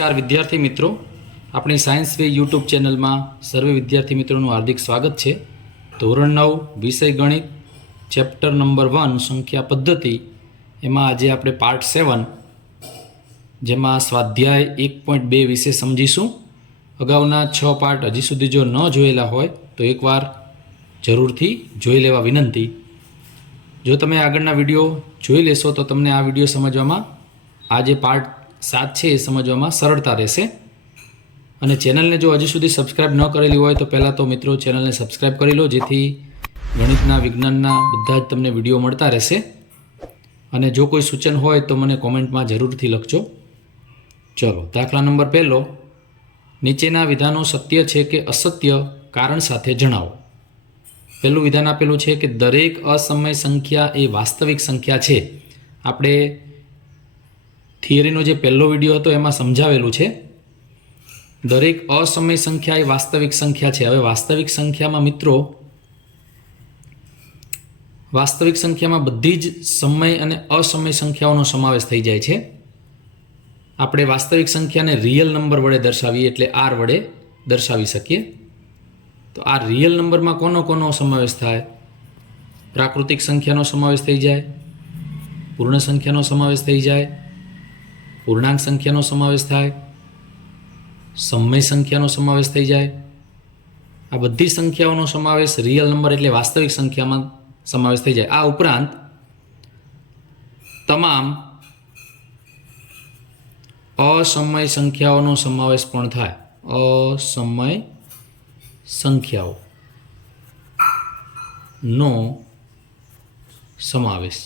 નમસ્કાર વિદ્યાર્થી મિત્રો, આપણી સાયન્સ વે યુટ્યુબ ચેનલમાં સર્વે વિદ્યાર્થી મિત્રોનું હાર્દિક સ્વાગત છે. ધોરણ 9 વિષય ગણિત ચેપ્ટર નંબર 1 સંખ્યા પદ્ધતિ, એમાં આજે આપણે પાર્ટ 7 જેમાં સ્વાધ્યાય 1.2 વિશે સમજીશું. અગાઉના 6 પાર્ટ હજી સુધી જો ન જોયેલા હોય તો એકવાર જરૂરથી જોઈ લેવા વિનંતી. જો તમે આગળના વિડીયો જોઈ લેશો તો તમને આ વિડીયો સમજવામાં, આ જે પાર્ટ 7 છે એ સમજવામાં સરળતા રહેશે. અને ચેનલને જો હજી સુધી સબસ્ક્રાઈબ ન કરેલી હોય તો પહેલાં તો મિત્રો ચેનલને સબસ્ક્રાઈબ કરી લો, જેથી ગણિતના વિજ્ઞાનના બધા જ તમને વિડીયો મળતા રહેશે. અને જો કોઈ સૂચન હોય તો મને કોમેન્ટમાં જરૂરથી લખજો. ચલો, દાખલા નંબર 1, નીચેના વિધાનો સત્ય છે કે અસત્ય કારણ સાથે જણાવો. પહેલું વિધાન આપેલું છે કે દરેક અસમય સંખ્યા એ વાસ્તવિક સંખ્યા છે. આપણે થિયરીનો જે પહેલો વિડીયો હતો એમાં સમજાવેલું છે, દરેક અસમય સંખ્યા એ વાસ્તવિક સંખ્યા છે. હવે વાસ્તવિક સંખ્યામાં મિત્રો, વાસ્તવિક સંખ્યામાં બધી જ સમય અને અસમય સંખ્યાઓનો સમાવેશ થઈ જાય છે. આપણે વાસ્તવિક સંખ્યાને રિયલ નંબર વડે દર્શાવીએ એટલે આર વડે દર્શાવી શકીએ. તો આ રિયલ નંબરમાં કોનો સમાવેશ થાય? પ્રાકૃતિક સંખ્યાનો સમાવેશ થઈ જાય, પૂર્ણ સંખ્યાનો સમાવેશ થઈ જાય, પૂર્ણાંક સંખ્યાનો સમાવેશ થાય, સમય સંખ્યાનો સમાવેશ થઈ જાય. આ બધી સંખ્યાઓનો સમાવેશ રિયલ નંબર એટલે વાસ્તવિક સંખ્યામાં સમાવેશ થઈ જાય. આ ઉપરાંત તમામ અસમય સંખ્યાઓનો સમાવેશ પણ થાય. અસમય સંખ્યાઓનો સમાવેશ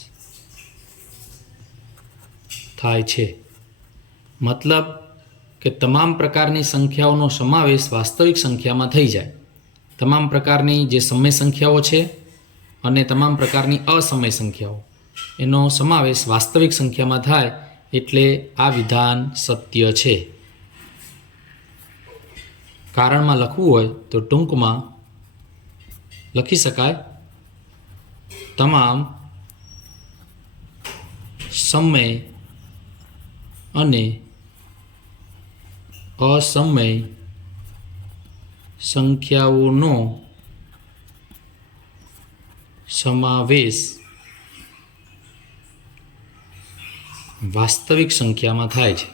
થાય છે. મતલબ કે તમામ પ્રકારની સંખ્યાઓનો સમાવેશ વાસ્તવિક સંખ્યામાં થઈ જાય. તમામ પ્રકારની જે સમય સંખ્યાઓ છે અને તમામ પ્રકારની અસમય સંખ્યાઓ, એનો સમાવેશ વાસ્તવિક સંખ્યામાં થાય એટલે આ વિધાન સત્ય છે. કારણમાં લખવું હોય તો ટૂંકમાં લખી શકાય, તમામ સમય અને અસમય સંખ્યાઓનો સમાવેશ વાસ્તવિક સંખ્યામાં થાય છે.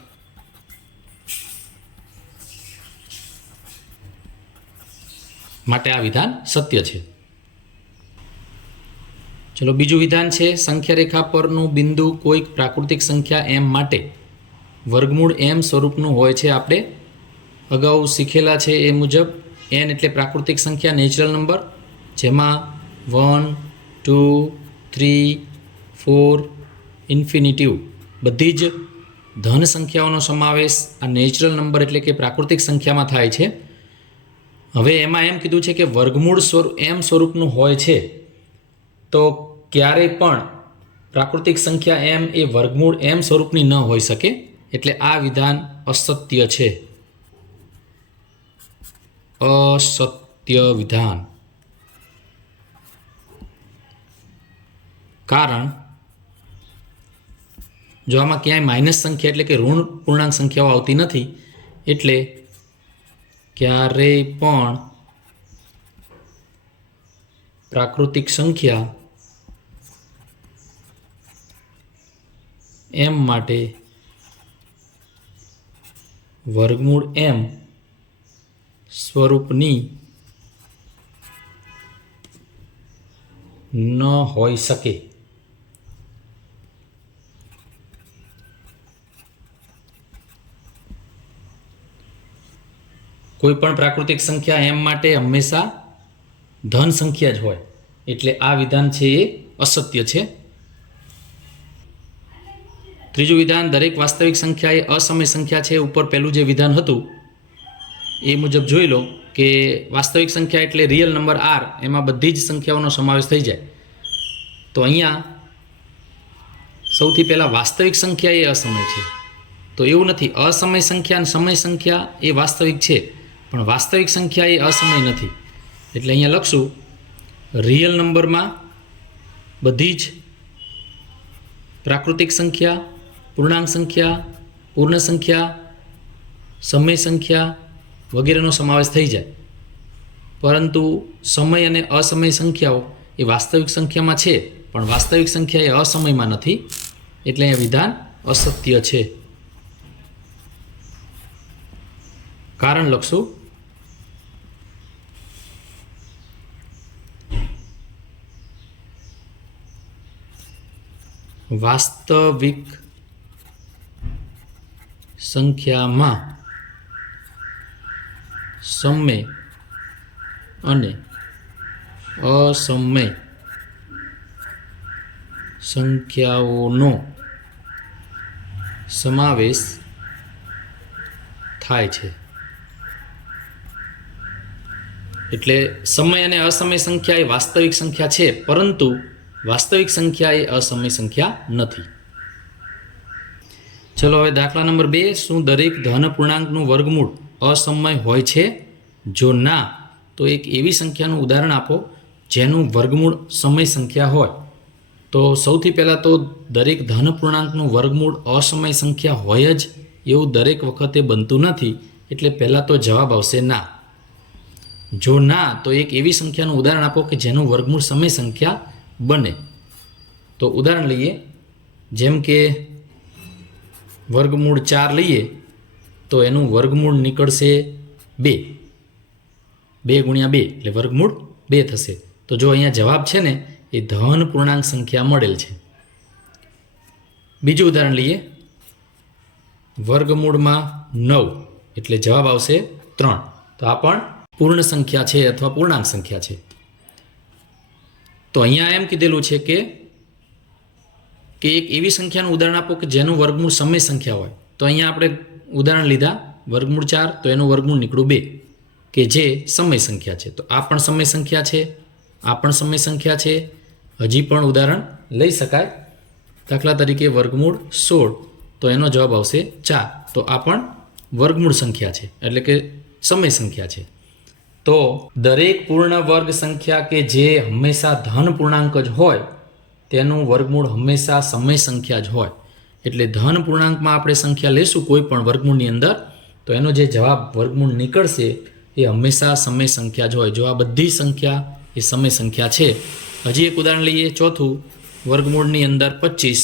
માટે આ વિધાન સત્ય છે. ચલો, બીજું વિધાન છે સંખ્યા રેખા પરનું બિંદુ કોઈક પ્રાકૃતિક સંખ્યા એમ માટે વર્ગમૂળ એમ સ્વરૂપનું હોય છે. આપણે અગાઉ શીખેલા છે એ મુજબ એન એટલે પ્રાકૃતિક સંખ્યા, નેચરલ નંબર, જેમાં 1, 2, 3, 4 ઇન્ફિનિટિવ બધી જ ધન સંખ્યાઓનો સમાવેશ આ નેચરલ નંબર એટલે કે પ્રાકૃતિક સંખ્યામાં થાય છે. હવે એમાં એમ કીધું છે કે વર્ગમૂળ એમ સ્વરૂપનું હોય છે. તો ક્યારેય પણ પ્રાકૃતિક સંખ્યા એમ એ વર્ગમૂળ એમ સ્વરૂપની ન હોઈ શકે, એટલે આ વિધાન અસત્ય છે. અસત્ય વિધાન. કારણ જો આમાં ક્યાંય માઇનસ સંખ્યા એટલે કે ઋણ પૂર્ણાંક સંખ્યાઓ આવતી નથી, એટલે ક્યારેય પણ પ્રાકૃતિક સંખ્યા એમ માટે વર્ગમૂળ એમ સ્વરૂપની ન હોઈ શકે. કોઈ પણ પ્રાકૃતિક સંખ્યા એમ માટે હંમેશા ધન સંખ્યા જ હોય, એટલે આ વિધાન છે એ અસત્ય છે. ત્રીજું વિધાન દરેક વાસ્તવિક સંખ્યા એ અસમય સંખ્યા છે. ઉપર પહેલું જે વિધાન હતું એ મુજબ જોઈ લો કે વાસ્તવિક સંખ્યા એટલે રિયલ નંબર આર, એમાં બધી જ સંખ્યાઓનો સમાવેશ થઈ જાય. તો અહીંયા સૌથી પહેલાં વાસ્તવિક સંખ્યા એ અસમય છે. તો એવું નથી, અસમય સંખ્યા અને સમય સંખ્યા એ વાસ્તવિક છે, પણ વાસ્તવિક સંખ્યા એ અસમય નથી. એટલે અહીંયા લખશું રિયલ નંબરમાં બધી જ પ્રાકૃતિક સંખ્યા, પૂર્ણાંક સંખ્યા, પૂર્ણ સંખ્યા સમય સંખ્યા વગેરેનો સમાવેશ થઈ જાય, પરંતુ સમય અને અસમય સંખ્યાઓ એ વાસ્તવિક સંખ્યામાં છે, પણ વાસ્તવિક સંખ્યા એ અસમયમાં નથી, એટલે અહીંયા વિધાન અસત્ય છે. કારણ લખશું. વાસ્તવિક સંખ્યામાં સમય અને અસમય સંખ્યાઓનો સમાવેશ થાય છે. એટલે સમય અને અસમય સંખ્યા એ વાસ્તવિક સંખ્યા છે, પરંતુ વાસ્તવિક સંખ્યા એ અસમય સંખ્યા નથી. ચલો હવે દાખલા નંબર 2. શું દરેક ધન પૂર્ણાંકનું વર્ગમૂળ અસમય હોય છે? જો ના, તો એક એવી સંખ્યાનું ઉદાહરણ આપો જેનું વર્ગમૂળ સમય સંખ્યા હોય. તો સૌથી પહેલાં તો દરેક ધન પૂર્ણાંકનું વર્ગમૂળ અસમય સંખ્યા હોય જ એવું દરેક વખતે બનતું નથી, એટલે પહેલાં તો જવાબ આવશે ના. જો ના, તો એક એવી સંખ્યાનું ઉદાહરણ આપો કે જેનું વર્ગમૂળ સમય સંખ્યા બને. તો ઉદાહરણ લઈએ, જેમ કે વર્ગમૂળ 4 લઈએ તો એનું વર્ગમૂળ નીકળશે 2. 2 ગુણ્યા 2 એટલે વર્ગમૂળ 2 થશે. તો જો અહીંયા જવાબ છે ને એ ધન પૂર્ણાંક સંખ્યા મળેલ છે. બીજું ઉદાહરણ લઈએ, વર્ગમૂળમાં 9 એટલે જવાબ આવશે 3. તો આ પણ પૂર્ણ સંખ્યા છે અથવા પૂર્ણાંક સંખ્યા છે. તો અહીંયા એમ કીધેલું છે કે એક એવી સંખ્યાનું ઉદાહરણ આપો કે જેનું વર્ગમૂળ સમય સંખ્યા હોય. તો અહીંયા આપણે ઉદાહરણ લીધા વર્ગમૂળ 4, તો એનું વર્ગમૂળ નીકળ્યું 2 કે જે સમય સંખ્યા છે. તો આ પણ સમય સંખ્યા છે, આ પણ સમય સંખ્યા છે. હજી પણ ઉદાહરણ લઈ શકાય. દાખલા તરીકે વર્ગમૂળ 16, તો એનો જવાબ આવશે 4. તો આ પણ વર્ગમૂળ સંખ્યા છે, એટલે કે સમય સંખ્યા છે. તો દરેક પૂર્ણ વર્ગ સંખ્યા કે જે હંમેશા ધન પૂર્ણાંક જ હોય તેનું વર્ગમૂળ હંમેશા સમય સંખ્યા જ હોય. એટલે ધન પૂર્ણાંકમાં આપણે સંખ્યા લેશું કોઈ પણ વર્ગમૂળની અંદર, તો એનો જે જવાબ વર્ગમૂળ નીકળશે એ હંમેશા સમય સંખ્યા જ હોય. જો આ બધી સંખ્યા એ સમય સંખ્યા છે. હજી એક ઉદાહરણ લઈએ, ચોથું, વર્ગમૂળની અંદર 25,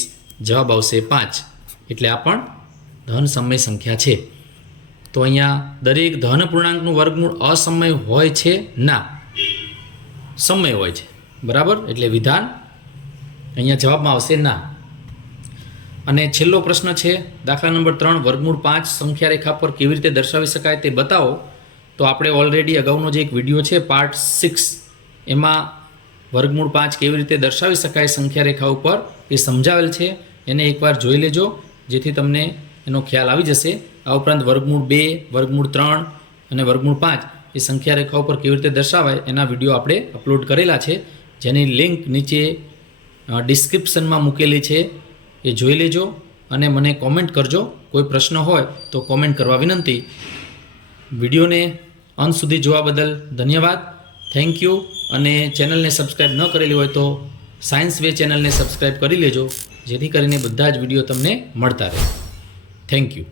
જવાબ આવશે 5. એટલે આ પણ ધન સમય સંખ્યા છે. તો અહીંયા દરેક ધન પૂર્ણાંકનું વર્ગમૂળ અસમય હોય છે? ના, સમય હોય છે. બરાબર, એટલે વિધાન અહીંયા જવાબમાં આવશે ના. અને છેલ્લો પ્રશ્ન છે દાખલા નંબર 3, વર્ગમૂળ 5 સંખ્યા રેખા પર કેવી રીતે દર્શાવી શકાય તે બતાવો. તો આપણે ઓલરેડી અગાઉનો જે એક વિડીયો છે પાર્ટ 6, એમાં વર્ગમૂળ 5 કેવી રીતે દર્શાવી શકાય સંખ્યા રેખા ઉપર એ સમજાવેલ છે. એને એકવાર જોઈ લેજો જેથી તમને એનો ખ્યાલ આવી જશે. આ ઉપરાંત વર્ગમૂળ 2, વર્ગમૂળ 3 અને વર્ગમૂળ 5 એ સંખ્યા રેખા ઉપર કેવી રીતે દર્શાવાય એના વિડીયો આપણે અપલોડ કરેલા છે, જેની લિંક નીચે ડિસ્ક્રિપ્શનમાં મૂકેલી છે. એ જોઈ લેજો અને મને કોમેન્ટ કરજો. કોઈ પ્રશ્ન હોય તો કોમેન્ટ કરવા વિનંતી. વિડીયોને અંત સુધી જોવા બદલ ધન્યવાદ, થેન્ક યુ. અને ચેનલને સબસ્ક્રાઈબ ન કરેલી હોય તો સાયન્સ વે ચેનલને સબસ્ક્રાઈબ કરી લેજો, જેથી કરીને બધા જ વિડીયો તમને મળતા રહે. Thank you.